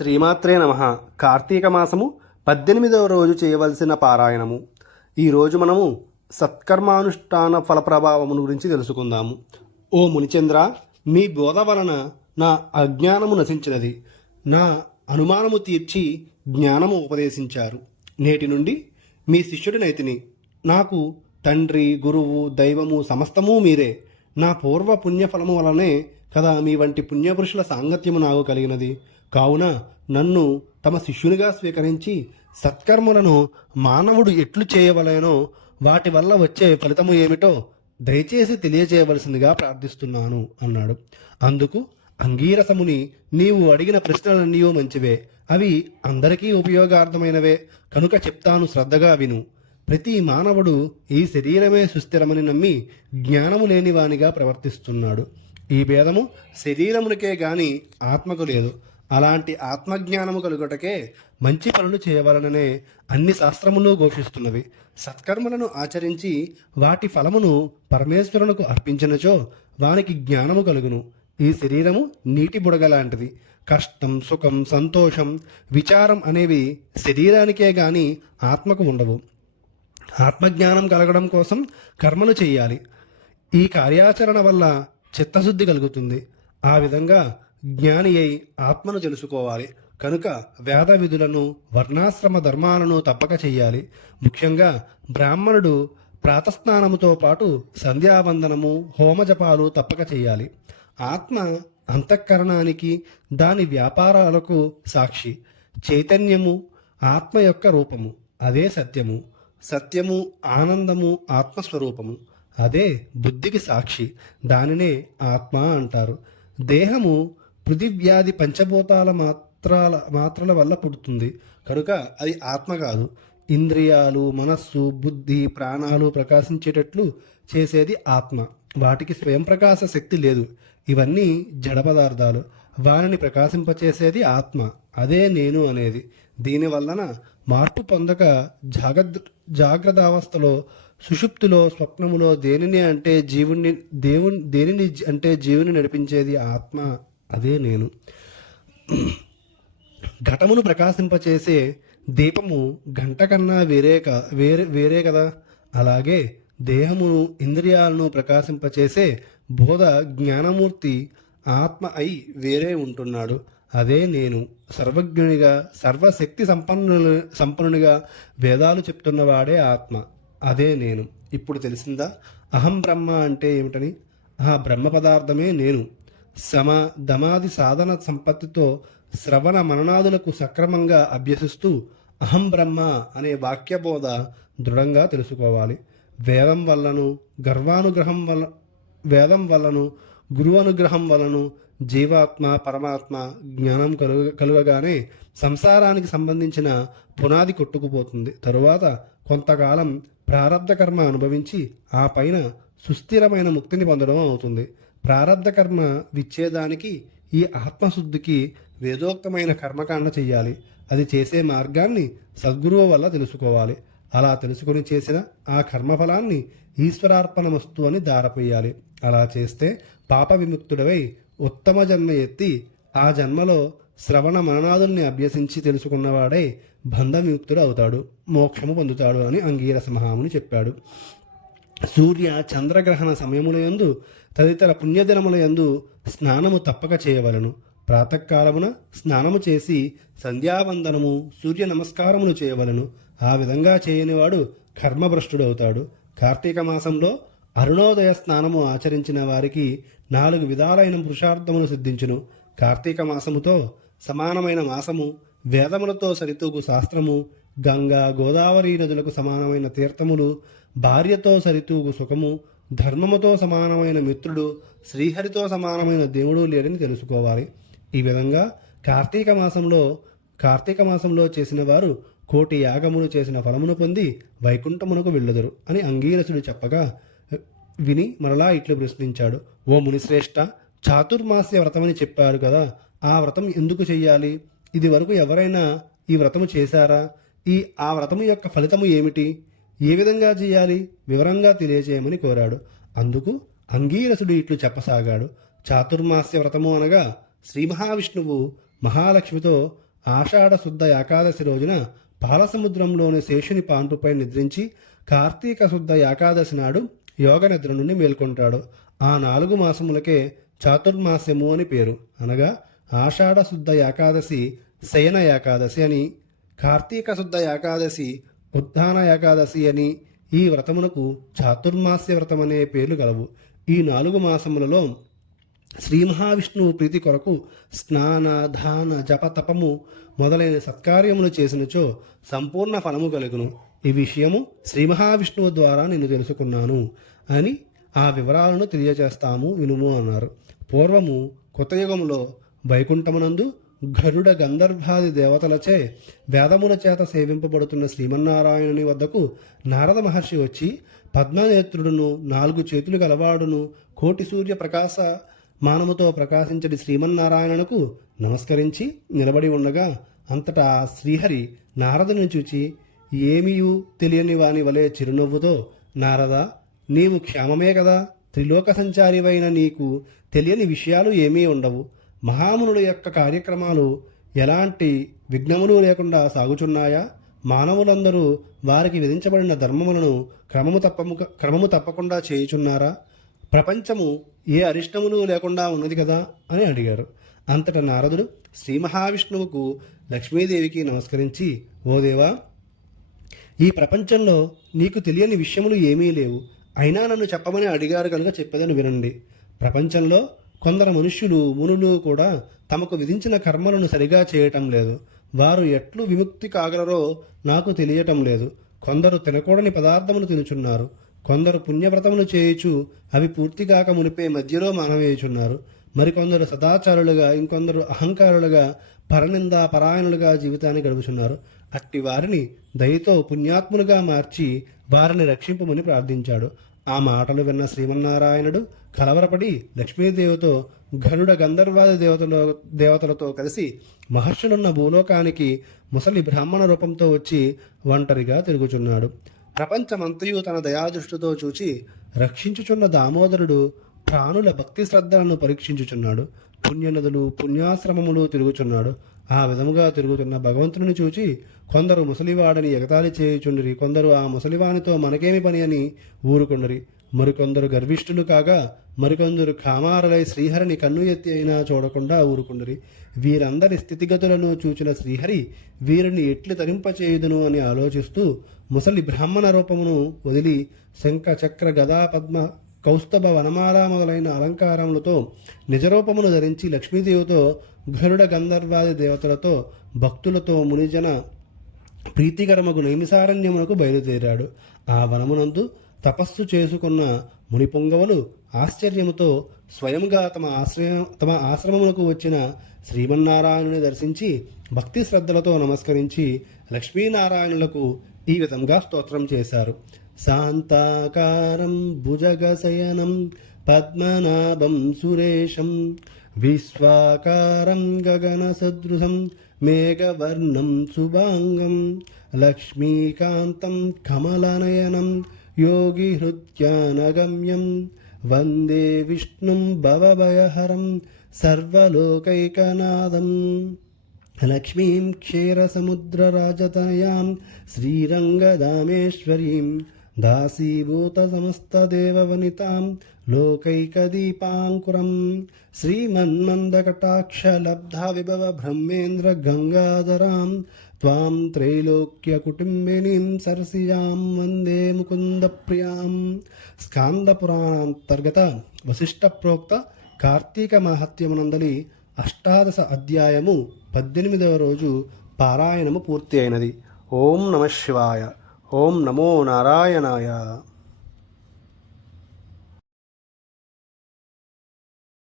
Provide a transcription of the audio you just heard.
శ్రీమాత్రే నమః. కార్తీక మాసము 18వ రోజు చేయవలసిన పారాయణము. ఈరోజు మనము సత్కర్మానుష్ఠాన ఫల ప్రభావమును గురించి తెలుసుకుందాము. ఓ మునిచంద్ర, మీ బోధ వలన నా అజ్ఞానము నశించినది. నా అనుమానము తీర్చి జ్ఞానము ఉపదేశించారు. నేటి నుండి మీ శిష్యుడినైతిని. నాకు తండ్రి, గురువు, దైవము సమస్తము మీరే. నా పూర్వ పుణ్యఫలము వలనే కదా మీ వంటి పుణ్యపురుషుల సాంగత్యము నాకు కలిగినది. కావున నన్ను తమ శిష్యునిగా స్వీకరించి సత్కర్మలను మానవుడు ఎట్లు చేయవలెనో వాటి వల్ల వచ్చే ఫలితము ఏమిటో దయచేసి తెలియజేయవలసిందిగా ప్రార్థిస్తున్నాను అన్నాడు. అందుకు అంగీరసముని, నీవు అడిగిన ప్రశ్నలన్నీ మంచివే, అవి అందరికీ ఉపయోగార్థమైనవే, కనుక చెప్తాను, శ్రద్ధగా విను. ప్రతి మానవుడు ఈ శరీరమే సుస్థిరమని నమ్మి జ్ఞానము లేనివానిగా ప్రవర్తిస్తున్నాడు. ఈ భేదము శరీరమునికే గాని ఆత్మకు లేదు. అలాంటి ఆత్మజ్ఞానము కలుగుటకే మంచి పనులు చేయవలననే అన్ని శాస్త్రములు ఘోషిస్తున్నవి. సత్కర్మలను ఆచరించి వాటి ఫలమును పరమేశ్వరునకు అర్పించినచో వానికి జ్ఞానము కలుగును. ఈ శరీరము నీటి బుడగలాంటిది. కష్టం, సుఖం, సంతోషం, విచారం అనేవి శరీరానికే గాని ఆత్మకు ఉండవు. ఆత్మజ్ఞానం కలగడం కోసం కర్మలు చేయాలి. ఈ కార్యాచరణ వల్ల చిత్తశుద్ధి కలుగుతుంది. ఆ విధంగా జ్ఞాని అయి ఆత్మను తెలుసుకోవాలి. కనుక వేద విధులను, వర్ణాశ్రమ ధర్మాలను తప్పక చెయ్యాలి. ముఖ్యంగా బ్రాహ్మణుడు ప్రాతస్నానముతో పాటు సంధ్యావందనము, హోమజపాలు తప్పక చెయ్యాలి. ఆత్మ అంతఃకరణానికి, దాని వ్యాపారాలకు సాక్షి. చైతన్యము ఆత్మ యొక్క రూపము, అదే సత్యము. సత్యము, ఆనందము ఆత్మస్వరూపము, అదే బుద్ధికి సాక్షి. దానినే ఆత్మ అంటారు. దేహము పృథివ్యాధి పంచభూతాల మాత్రల వల్ల పుడుతుంది కనుక అది ఆత్మ కాదు. ఇంద్రియాలు, మనస్సు, బుద్ధి, ప్రాణాలు ప్రకాశించేటట్లు చేసేది ఆత్మ. వాటికి స్వయం ప్రకాశ శక్తి లేదు. ఇవన్నీ జడ పదార్థాలు. వారిని ప్రకాశింపచేసేది ఆత్మ, అదే నేను అనేది. దీనివలన మార్పు పొందక జాగ్రత్తావస్థలో, సుషుప్తిలో, స్వప్నములో దేనిని అంటే జీవుని నడిపించేది ఆత్మ, అదే నేను. ఘటమును ప్రకాశింపచేసే దీపము గంట కన్నా వేరే కదా. అలాగే దేహమును, ఇంద్రియాలను ప్రకాశింపచేసే బోధ జ్ఞానమూర్తి ఆత్మ అయి వేరే ఉంటున్నాడు. అదే నేను. సర్వజ్ఞునిగా, సర్వశక్తి సంపన్నునిగా వేదాలు చెప్తున్నవాడే ఆత్మ, అదే నేను. ఇప్పుడు తెలిసిందా అహం బ్రహ్మ అంటే ఏమిటని? ఆ బ్రహ్మ పదార్థమే నేను. దమాది సాధన సంపత్తితో శ్రవణ మననాదులకు సక్రమంగా అభ్యసిస్తూ అహం బ్రహ్మ అనే వాక్యబోధ దృఢంగా తెలుసుకోవాలి. వేదం వల్లను గురువు అనుగ్రహం వలను జీవాత్మ, పరమాత్మ జ్ఞానం కలుగగానే సంసారానికి సంబంధించిన పునాది కొట్టుకుపోతుంది. తరువాత కొంతకాలం ప్రారబ్ధ కర్మ అనుభవించి ఆ పైన సుస్థిరమైన ముక్తిని పొందడం అవుతుంది. ప్రారబ్ధ కర్మ విచ్ఛేదానికి, ఈ ఆత్మశుద్ధికి వేదోక్తమైన కర్మకాండ చెయ్యాలి. అది చేసే మార్గాన్ని సద్గురువు వల్ల తెలుసుకోవాలి. అలా తెలుసుకుని చేసిన ఆ కర్మఫలాన్ని ఈశ్వరార్పణమస్తు అని దారపోయాలి. అలా చేస్తే పాప విముక్తుడవై ఉత్తమ జన్మ ఎత్తి ఆ జన్మలో శ్రవణ మననాదుల్ని అభ్యసించి తెలుసుకున్నవాడై బంధ విముక్తుడు అవుతాడు, మోక్షము పొందుతాడు అని అంగీరస మహాముని చెప్పాడు. సూర్య చంద్రగ్రహణ సమయములయందు తదితర పుణ్యదినములయందు స్నానము తప్పక చేయవలను. ప్రాతకాలమున స్నానము చేసి సంధ్యావందనము, సూర్య నమస్కారములు చేయవలను. ఆ విధంగా చేయనివాడు కర్మభ్రష్టుడవుతాడు. కార్తీక మాసంలో అరుణోదయ స్నానము ఆచరించిన వారికి 4 విధాలైన పురుషార్థములు సిద్ధించును. కార్తీక మాసముతో సమానమైన మాసము, వేదములతో సరితూగు శాస్త్రము, గంగా, గోదావరి నదులకు సమానమైన తీర్థములు, భార్యతో సరితూగు సుఖము, ధర్మముతో సమానమైన మిత్రుడు, శ్రీహరితో సమానమైన దేవుడు లేడని తెలుసుకోవాలి. ఈ విధంగా కార్తీక మాసంలో చేసిన వారు 1,000,000 యాగములు చేసిన ఫలమును పొంది వైకుంఠమునకు వెళ్ళదురు అని అంగీరసుడు చెప్పగా విని మరలా ఇట్లు ప్రశ్నించాడు. ఓ మునిశ్రేష్ఠ, చాతుర్మాస్య వ్రతమని చెప్పారు కదా, ఆ వ్రతం ఎందుకు చెయ్యాలి? ఇది వరకు ఎవరైనా ఈ వ్రతము చేశారా? ఆ వ్రతము యొక్క ఫలితము ఏమిటి? ఏ విధంగా చేయాలి? వివరంగా తెలియజేయమని కోరాడు. అందుకు అంగీరసుడు ఇట్లు చెప్పసాగాడు. చాతుర్మాస్య వ్రతము అనగా శ్రీ మహావిష్ణువు మహాలక్ష్మితో ఆషాఢ శుద్ధ ఏకాదశి రోజున పాలసముద్రంలోని శేషుని పాంటుపై నిద్రించి కార్తీక శుద్ధ ఏకాదశి నాడు యోగ నిద్ర నుండి మేల్కొంటాడు. ఆ 4 మాసములకే చాతుర్మాస్యము అని పేరు. అనగా ఆషాఢ శుద్ధ ఏకాదశి శయన ఏకాదశి అని, కార్తీక శుద్ధ ఏకాదశి ఉత్థాన ఏకాదశి అని, ఈ వ్రతమునకు చాతుర్మాస్య వ్రతం అనే పేర్లు గలవు. ఈ 4 మాసములలో శ్రీ మహావిష్ణువు ప్రీతి కొరకు స్నాన దాన జప తపము మొదలైన సత్కార్యములు చేసినచో సంపూర్ణ ఫలము కలుగును. ఈ విషయము శ్రీ మహావిష్ణువు ద్వారా నేను తెలుసుకున్నాను అని ఆ వివరాలను తెలియజేస్తాము వినుము అన్నారు. పూర్వము కృతయుగంలో వైకుంఠమునందు గరుడ గంధర్వాది దేవతలచే వేదముల చేత సేవింపబడుతున్న శ్రీమన్నారాయణుని వద్దకు నారద మహర్షి వచ్చి పద్మనేత్రుడును 4 చేతులు గలవాడును కోటి సూర్య ప్రకాశ మానముతో ప్రకాశించడి శ్రీమన్నారాయణునకు నమస్కరించి నిలబడి ఉండగా అంతటా శ్రీహరి నారదుని చూచి ఏమీయూ తెలియని వాని వలె చిరునవ్వుతో, నారద, నీవు క్షేమమే కదా? త్రిలోక సంచారివైన నీకు తెలియని విషయాలు ఏమీ ఉండవు. మహామునుల యొక్క కార్యక్రమాలు ఎలాంటి విఘ్నములు లేకుండా సాగుచున్నాయా? మానవులందరూ వారికి విధించబడిన ధర్మములను క్రమము తప్పకుండా చేయుచున్నారా? ప్రపంచము ఏ అరిష్టములు లేకుండా ఉన్నది కదా అని అడిగారు. అంతటా నారదుడు శ్రీ మహావిష్ణువుకు లక్ష్మీదేవికి నమస్కరించి, ఓ దేవా, ఈ ప్రపంచంలో నీకు తెలియని విషయములు ఏమీ లేవు. అయినా నన్ను చెప్పమని అడిగారు కనుక చెప్పేదని వినండి. ప్రపంచంలో కొందరు మనుష్యులు మునులు కూడా తమకు విధించిన కర్మలను సరిగా చేయటం లేదు. వారు ఎట్లు విముక్తి కాగలరో నాకు తెలియటం లేదు. కొందరు తినకూడని పదార్థములు తినుచున్నారు. కొందరు పుణ్యవ్రతములు చేయుచు అవి పూర్తిగాక మునిపే మధ్యలో మానవేయుచున్నారు. మరికొందరు సదాచారులుగా, ఇంకొందరు అహంకారులుగా, పరనింద పరాయణులుగా జీవితాన్ని గడుపుచున్నారు. అట్టి వారిని దయతో పుణ్యాత్ములుగా మార్చి వారిని రక్షింపమని ప్రార్థించాడు. ఆ మాటలు విన్న శ్రీమన్నారాయణుడు కలవరపడి లక్ష్మీదేవితో గరుడ గంధర్వాది దేవతలతో కలిసి మహర్షులున్న భూలోకానికి ముసలి బ్రాహ్మణ రూపంతో వచ్చి ఒంటరిగా తిరుగుచున్నాడు. ప్రపంచమంతయు తన దయాదృష్టితో చూచి రక్షించుచున్న దామోదరుడు ప్రాణుల భక్తి శ్రద్ధలను పరీక్షించుచున్నాడు. పుణ్యనదులు పుణ్యాశ్రమములు తిరుగుచున్నాడు. ఆ విధముగా తిరుగుతున్న భగవంతుని చూచి కొందరు ముసలివాడని ఎగతాళి చేయుచుండిరి. కొందరు ఆ ముసలివానితో మనకేమి పని అని ఊరుకుండరి. మరికొందరు గర్విష్ఠులు కాగా మరికొందరు కామారులై శ్రీహరిని కన్ను ఎత్తి అయినా చూడకుండా ఊరుకుండరి. వీరందరి స్థితిగతులను చూచిన శ్రీహరి వీరిని ఎట్లు తరింపచేయుదును అని ఆలోచిస్తూ ముసలి బ్రాహ్మణ రూపమును వదిలి శంఖ చక్ర గదా పద్మ కౌస్తభ వనమాల మొదలైన అలంకారములతో నిజరూపమును ధరించి లక్ష్మీదేవితో గరుడ గంధర్వాది దేవతలతో భక్తులతో మునిజన ప్రీతికరమగు నైమిసారణ్యమునకు బయలుదేరాడు. ఆ వనమునందు తపస్సు చేసుకున్న మునిపుంగవులు ఆశ్చర్యముతో స్వయంగా తమ ఆశ్రమమునకు వచ్చిన శ్రీమన్నారాయణుని దర్శించి భక్తి శ్రద్ధలతో నమస్కరించి లక్ష్మీనారాయణులకు ఈ విధంగా స్తోత్రం చేశారు. శాంతాకారం భుజగశయనం పద్మనాభం సురేశం విశ్వాకారం గగన సదృశం మేఘవర్ణం శుభాంగం లక్ష్మీకాంతం కమలనయనం యోగి హృద్యానగమ్యం వందే విష్ణుం భవభయహరం సర్వలోకైకనాథం లక్ష్మీం క్షీరసముద్రరాజతనయాం శ్రీరంగదామేశ్వరీం దాసీభూత సమస్తదేవవనితాం లోకైకదీపాంకురం శ్రీమన్మందకటాక్షలబ్ధా విభవ బ్రహ్మేంద్ర గంగాధరాం త్వాం త్రైలోక్యకుటుంబినీం సరసిజాం వందే ముకుందప్రియాం. స్కాందపురాణాంతర్గత వశిష్ఠ ప్రోక్త కార్తీక మాహత్యమునందలి 18వ అధ్యాయము 18వ రోజు పారాయణము పూర్తి అయినది. ఓం నమః శివాయ. ఓం నమో నారాయణాయ.